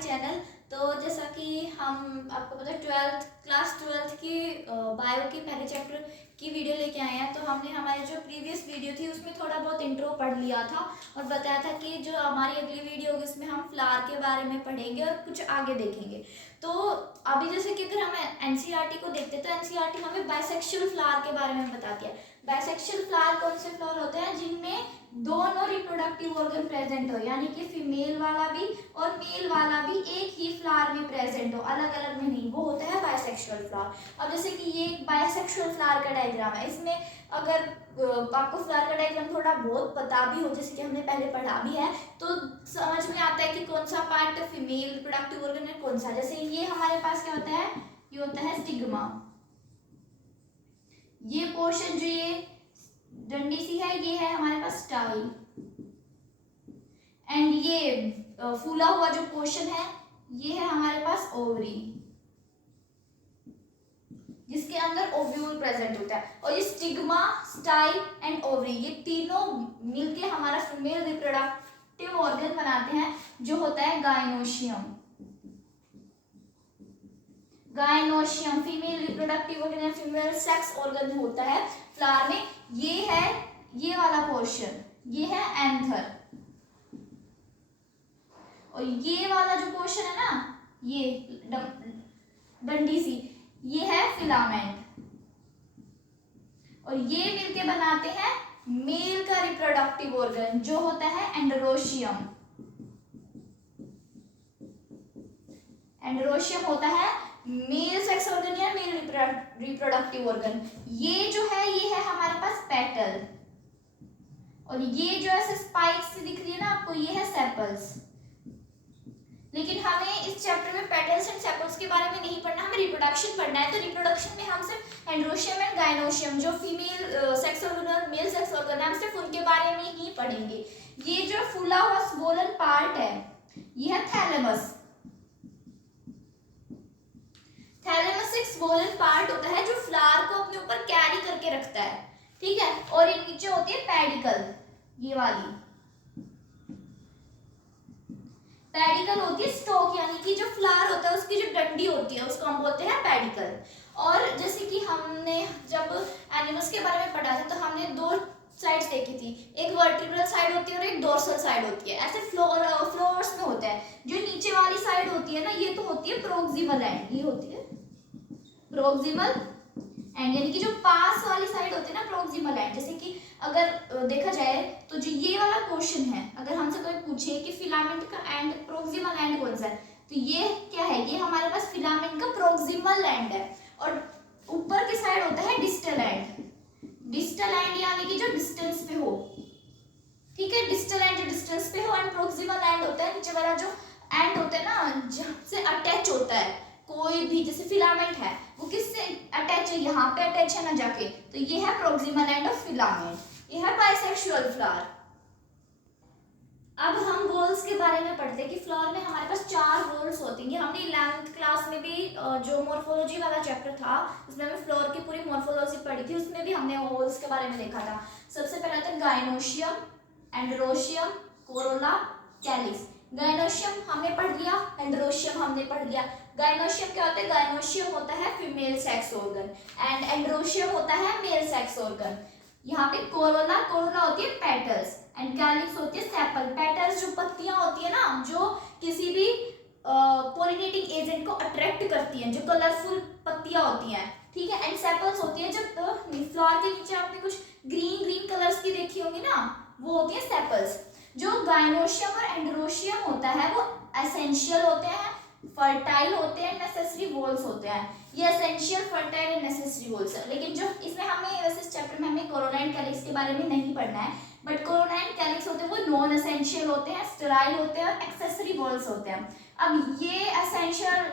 Channel. तो जैसा कि हम आपको पता है क्लास 12 की बायो की पहले चैप्टर की वीडियो लेके आए हैं। तो हमने हमारी जो प्रीवियस वीडियो थी उसमें थोड़ा बहुत इंट्रो पढ़ लिया था और बताया था कि जो हमारी अगली वीडियो होगी उसमें हम फ्लावर के बारे में पढ़ेंगे और कुछ आगे देखेंगे। तो अभी जैसे कि अगर हम एनसीईआरटी को देखते हैं तो एनसीईआरटी हमें बाइसेक्सुअल फ्लावर के बारे में बताती है। बाइसेक्सुअल फ्लावर कौन से फ्लावर होते हैं? जिनमें दोनों रिप्रोडक्टिव ऑर्गन प्रेजेंट हो, यानी कि फीमेल वाला भी और मेल वाला भी एक ही फ्लावर में प्रेजेंट हो, अलग अलग में नहीं, वो होता है बाइसेक्सुअल फ्लावर। अब जैसे कि ये एक बाइसेक्सुअल फ्लावर का डायग्राम है। इसमें अगर आपको फ्लावर का डायग्राम थोड़ा बहुत पता भी हो, जैसे कि हमने पहले पढ़ा भी है, तो समझ में आता है कि कौन सा पार्ट फीमेल रिप्रोडक्टिव ऑर्गन है, कौन सा। जैसे ये हमारे पास क्या होता है, ये होता है स्टिग्मा। ये पोर्शन जो ये डंडी सी है, ये है हमारे पास स्टाइल। एंड ये फूला हुआ जो पोर्शन है, ये है हमारे पास ओवरी, जिसके अंदर ओव्यूल प्रेजेंट होता है। और ये स्टिग्मा, स्टाइल एंड ओवरी, ये तीनों मिलके हमारा फीमेल रिप्रोडक्टिव ऑर्गन बनाते हैं, जो होता है gynoecium. Gynoecium female reproductive organ, female sex organ होता है फ्लावर में। ये है ये वाला पोर्शन, ये है एंथर। और ये वाला जो पोर्शन है ना, ये डंडी सी, ये है फिलामेंट। और ये मिलके बनाते हैं मेल का रिप्रोडक्टिव ऑर्गन, जो होता है एंडरोशियम। एंडरोशियम होता है मेल सेक्स ऑर्गन या मेल रिप्रोडक्टिव ऑर्गन। ये जो है, ये है हमारे पास पेटल। और ये जो ऐसे स्पाइक्स से दिख रही है ना आपको, ये है सेपल्स। लेकिन हमें इस चैप्टर में पेटल्स एंड सेपल्स के बारे में नहीं पढ़ना, हमें रिप्रोडक्शन पढ़ना है। तो रिप्रोडक्शन में हम सिर्फ एंड्रोशियम एंड गायनोशियम, जो फीमेल सेक्स ऑर्गन और मेल सेक्स ऑर्गन है, हम सिर्फ उनके बारे में ही पढ़ेंगे। ये जो फूला हुआ स्वोलन पार्ट है, ये है थैलेमस। थैलेमस एक स्वोलन पार्ट होता है जो फ्लावर को अपने ऊपर कैरी करके रखता है, ठीक है। और ये नीचे होती है पेडिकल, ये वाली पेडिकल होती है स्टोक, यानी कि जो फ्लावर होता है उसकी जो डंडी होती है उसको हम बोलते हैं पेडिकल। और जैसे कि हमने जब एनिमल्स के बारे में पढ़ा था तो हमने दो साइड्स देखी थी, एक वर्टिब्रल साइड होती है और एक डोर्सल साइड होती है। ऐसे फ्लोर्स में होता है। जो नीचे वाली साइड होती है ना, ये तो होती है प्रोक्सिमल एंड, ये होती है प्रोक्सिमल एंड, यानी कि जो पास वाली साइड होती है ना प्रोक्सिमल एंड। जैसे कि अगर देखा जाए तो जो ये वाला क्वेश्चन है, अगर हमसे कोई पूछे कि फिलामेंट का एंड प्रोक्सिमल एंड कौन सा है, तो ये क्या है, ये हमारे पास फिलामेंट का प्रोक्सिमल एंड है। और ऊपर की साइड होता है डिस्टल एंड। डिस्टल एंड यानी कि जो डिस्टेंस पे हो, ठीक है, डिस्टल एंड जो डिस्टेंस पे हो, एंड प्रोक्सिमल एंड होता है नीचे वाला जो एंड होता है ना, जहां से अटैच होता है कोई भी, जैसे फिलामेंट है वो किससे अटैच है, यहाँ पे अटैच है ना जाके, तो ये है प्रोक्सिमल एंड ऑफ फिलामेंट, ये है बाइसेक्सुअल फ्लावर। अब हम गोल्स के बारे में पढ़ते हैं कि फ्लावर में हमारे पास 4 गोल्स होते हैं। हमने 11th क्लास में भी जो मॉर्फोलॉजी वाला चैप्टर था उसमें हमने फ्लावर की पूरी मॉर्फोलॉजी पढ़ी थी, उसमें भी हमने गोल्स के बारे में देखा था। सबसे पहला था गायनोशियम, एंडरोशियम, कोरोला, कैलिक्स। गायनोशियम हमने पढ़ लिया, एंडरोशियम हमने पढ़ लिया। गायनोशियम क्या होता है? गायनोशियम होता है female sex organ and androecium होता है मेल सेक्स ऑर्गन। यहाँ पे कोरोला होती है पेटल्स एंड कैलिक्स होती है सेपल। पेटल्स जो पत्तियां होती है ना, जो किसी भी पॉलिनेटिंग एजेंट को अट्रैक्ट करती हैं, जो कलरफुल पत्तियां होती हैं, ठीक है। एंड सेपल्स होती है, जब फ्लावर के नीचे आपने कुछ ग्रीन कलर्स की देखी होंगी ना, वो होती है सेपल्स। जो गायनोशियम और एंड्रोशियम होता है वो एसेंशियल होते हैं, फर्टाइल होते हैं, नेसेसरी वॉल्स होते हैं। ये essential, fertile and necessary walls है। लेकिन जो इसमें हमें वैसे इस चैप्टर में हमें कोरोना एंड कैलिक्स के बारे में नहीं पढ़ना है, बट कोरोना एंड कैलिक्स होते हैं वो नॉन एसेंशियल होते हैं, स्टेराइल होते हैं और एक्सेसरी वॉल्स होते हैं। अब ये एसेंशियल,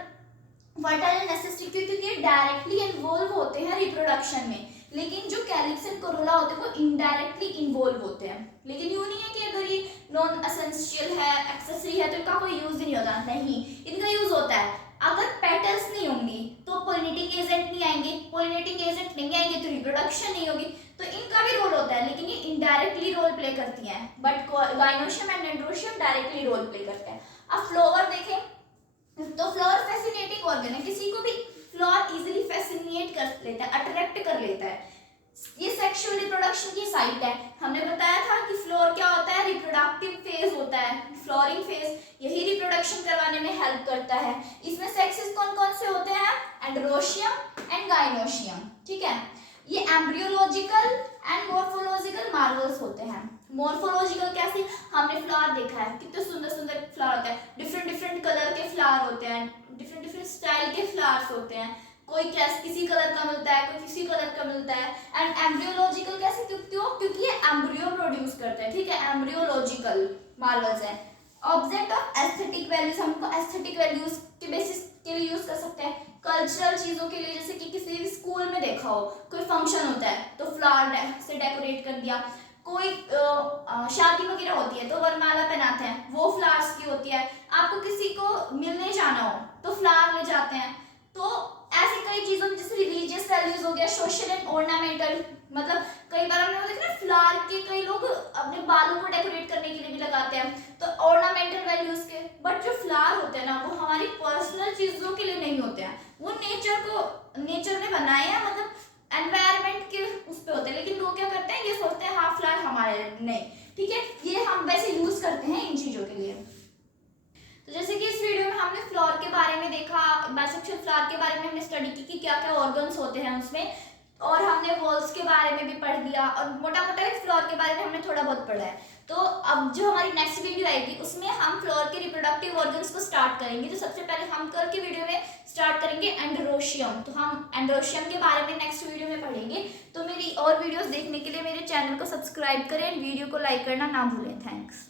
फर्टाइल एंड नेसेसरी क्योंकि डायरेक्टली इन्वॉल्व होते हैं रिप्रोडक्शन में, लेकिन जो कैलिक्स एंड कोरोला होते हैं वो इनडायरेक्टली इन्वॉल्व होते हैं। लेकिन यूं नहीं है कि अगर ये नॉन एसेंशियल है, एक्सेसरी है, तो इनका कोई यूज ही नहीं होता, नहीं, इनका यूज होता है। अगर पेटल्स नहीं होंगी तो पॉलिनेटिंग एजेंट नहीं आएंगे, पॉलिनेटिंग एजेंट नहीं आएंगे तो रिप्रोडक्शन नहीं होगी, तो इनका भी रोल होता है, लेकिन ये इनडायरेक्टली रोल प्ले करती हैं। But gynoecium and androecium directly role play करते हैं। अब फ्लावर देखें, ऑर्गन है, किसी को भी फ्लोर इजीली फैसिनेट कर लेता है, अट्रैक्ट कर लेता है। ये सेक्सुअल रिप्रोडक्शन की साइट है। हमने बताया था कि फ्लोर क्या होता है, रिप्रोडक्टिव फेज होता है, फ्लोरिंग फेज, यही रिप्रोडक्शन करवाने में हेल्प करता है। इसमें सेक्सेस कौन कौन से होते हैं, एंड्रोशियम एंड गाइनोशियम, ठीक है। ये एम्ब्रियोलॉजिकल एंड मॉर्फोलॉजिकल मार्वल्स होते हैं। मॉर्फोलॉजिकल कैसे, हमने फ्लावर देखा है, कितने सुंदर सुंदर फ्लावर होते हैं, डिफरेंट डिफरेंट कलर के फ्लावर होते हैं, डिफरेंट डिफरेंट स्टाइल के फ्लावर्स होते हैं, कोई कैसे किसी कलर का मिलता है, कोई किसी कलर का मिलता है। एंड एम्ब्रियोलॉजिकल कैसे, क्योंकि ये एम्ब्रियो प्रोड्यूस करते हैं, ठीक है, एम्ब्रियोलॉजिकल मार्वल्स है। ऑब्जेक्ट ऑफ एस्थेटिक वैल्यूज, हमको एस्थेटिक वैल्यूज के बेसिस के लिए यूज कर सकते हैं, कल्चरल चीजों के लिए, जैसे कि किसी भी स्कूल में देखा हो कोई फंक्शन होता है तो फ्लावर से डेकोरेट कर दिया, कोई शादी वगैरह होती है तो वरमाला पहनाते हैं, वो फ्लावर्स की होती है। आपको किसी को मिलने जाना हो तो फ्लावर ले जाते हैं। तो ऐसी कई चीजों में, जैसे रिलीजियस वैल्यूज हो गया, सोशल एंड ऑर्नामेंटल, मतलब कई बार हमने देखा ना फ्लावर के कई लोग अपने बालों को डेकोरेट करने के लिए भी लगाते हैं, तो ऑर्नामेंटल वैल्यूज के। बट जो फ्लावर होते हैं ना, वो हमारी पर्सनल चीजों के लिए नहीं होते हैं, वो नेचर ने बनाए हैं, मतलब एनवायरनमेंट के उस पे होते हैं। लेकिन लोग क्या करते हैं, ये सोचते हैं हाँ फ्लावर हमारे, नहीं, ठीक है, ये हम वैसे यूज करते हैं इन चीजों के लिए। तो जैसे कि इस वीडियो में हमने फ्लोर के बारे में देखा, बाइसेक्सुअल फ्लावर के बारे में हमने स्टडी की कि क्या क्या ऑर्गन्स होते हैं उसमें, और हमने वॉल्स के बारे में भी पढ़ लिया, और मोटा मोटा फ्लोर के बारे में हमने थोड़ा बहुत पढ़ा है। तो अब जो हमारी नेक्स्ट वीडियो आएगी उसमें हम फ्लोर के रिप्रोडक्टिव ऑर्गन्स को स्टार्ट करेंगे। तो सबसे पहले हम कल की वीडियो में स्टार्ट करेंगे एंड्रोशियम, तो हम एंड्रोशियम के बारे में नेक्स्ट वीडियो में पढ़ेंगे। तो मेरी और वीडियोस देखने के लिए मेरे चैनल को सब्सक्राइब करें, वीडियो को लाइक करना ना भूलें। थैंक्स।